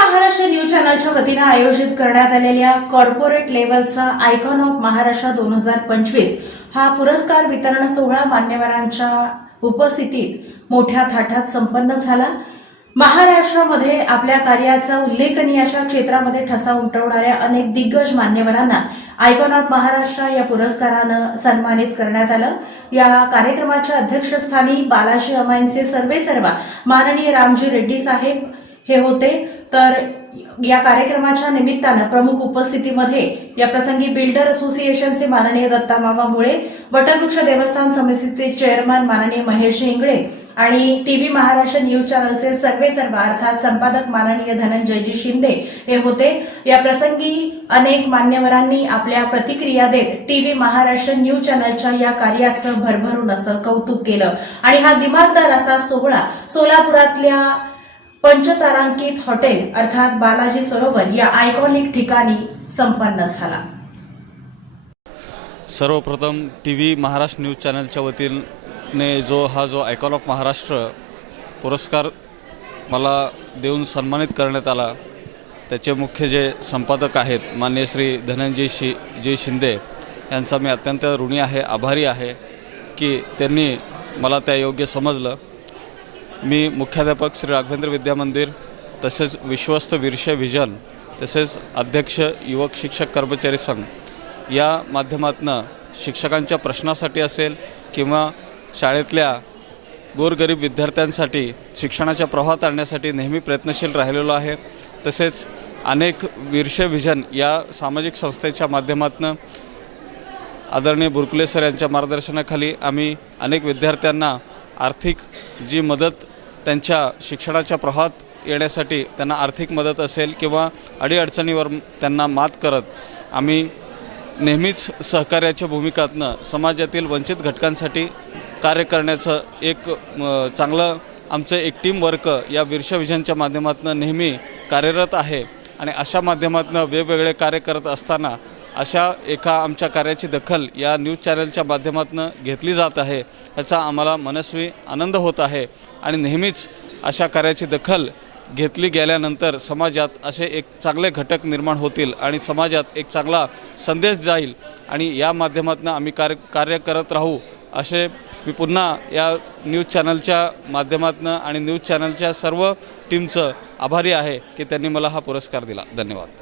Maharashtra news चॅनलच्या वतीने आयोजित करण्यात आलेल्या कॉर्पोरेट लेव्हलचा आयकॉन ऑफ महाराष्ट्र 2025 हा पुरस्कार वितरण सोहळा मान्यवरांच्या उपस्थितीत मोठ्या थाटात संपन्न झाला। महाराष्ट्रामध्ये आपल्या कार्याचा उल्लेखनीय अशा क्षेत्रामध्ये ठसा उमटवणाऱ्या अनेक दिग्गज मान्यवरांना आयकॉन ऑफ महाराष्ट्र या पुरस्कारानं सन्मानित करण्यात आलं। या कार्यक्रमाच्या अध्यक्षस्थानी बालाजी अमाईंचे सर्वेसर्वा माननीय रामजी रेड्डी साहेब हे होते। तर या कार्यक्रमाच्या निमित्तानं प्रमुख उपस्थितीमध्ये या प्रसंगी बिल्डर असोसिएशनचे माननीय दत्ता मामा मुळे, वटवृक्ष देवस्थान समितीचे चेअरमन माननीय महेश इंगळे आणि टीव्ही महाराष्ट्र न्यूज चॅनलचे सर्वेसर्वा अर्थात संपादक माननीय धनंजयजी शिंदे हे होते। या प्रसंगी अनेक मान्यवरांनी आपल्या प्रतिक्रिया देत टीव्ही महाराष्ट्र न्यूज चॅनलच्या या कार्याचं भरभरून असं कौतुक केलं आणि हा दिमागदार असा सोहळा सोलापुरातल्या पंचतारांकित हॉटेल अर्थात बालाजी सरोवर या आयकॉनिक ठिकाणी संपन्न झाला। सर्वप्रथम टीव्ही महाराष्ट्र न्यूज चॅनलच्या वतीने जो आयकॉन ऑफ महाराष्ट्र पुरस्कार मला देऊन सन्मानित करण्यात आला, त्याचे मुख्य जे संपादक आहेत माननीय श्री धनंजयजी शिंदे यांचा मी अत्यंत ऋणी आहे, आभारी आहे की त्यांनी मला त्या योग्य समजलं। मी मुख्याध्यापक श्री राघवेंद्र विद्या मंदिर तसेच विश्वस्त वीरशे विजन तसेच अध्यक्ष युवक शिक्षक कर्मचारी संघ या माध्यमातून शिक्षकांच्या प्रश्नासाठी असेल किंवा शाळेतल्या गोरगरीब विद्यार्थ्यांसाठी शिक्षणाच्या प्रवाहात आणण्यासाठी नेहमी प्रयत्नशील राहिलेलो आहे। तसेच अनेक वीरशे विजन या सामाजिक संस्थेच्या माध्यमातून आदरणीय बुरकुले सर यांच्या मार्गदर्शनाखाली आम्ही अनेक विद्यार्थ्यांना आर्थिक जी मदत त्यांच्या शिक्षणाच्या प्रवाहात येण्यासाठी त्यांना आर्थिक मदत असेल किंवा अडीअडचणीवर त्यांना मात करत आम्ही नेहमीच सहकार्याच्या भूमिकातनं समाजातील वंचित घटकांसाठी कार्य करण्याचं एक चांगलं आमचं एक टीम वर्क या वीरशे विजनच्या माध्यमातून नेहमी कार्यरत आहे आणि अशा माध्यमातून वेगवेगळे कार्य करत असताना अशा एका आमच्या कार्याची दखल या न्यूज चॅनलच्या माध्यमातून घेतली जात आहे, याचा आम्हाला मनस्वी आनंद होत आहे आणि नेहमीच अशा कार्याची दखल घेतली गेल्यानंतर समाजात असे एक चांगले घटक निर्माण होतील आणि समाजात एक चांगला संदेश जाईल आणि या माध्यमातून आम्ही कार्य करत राहू असे मी पुन्हा या न्यूज चॅनलच्या माध्यमातून आणि न्यूज चॅनलच्या सर्व टीमचं आभारी आहे की त्यांनी मला हा पुरस्कार दिला। धन्यवाद।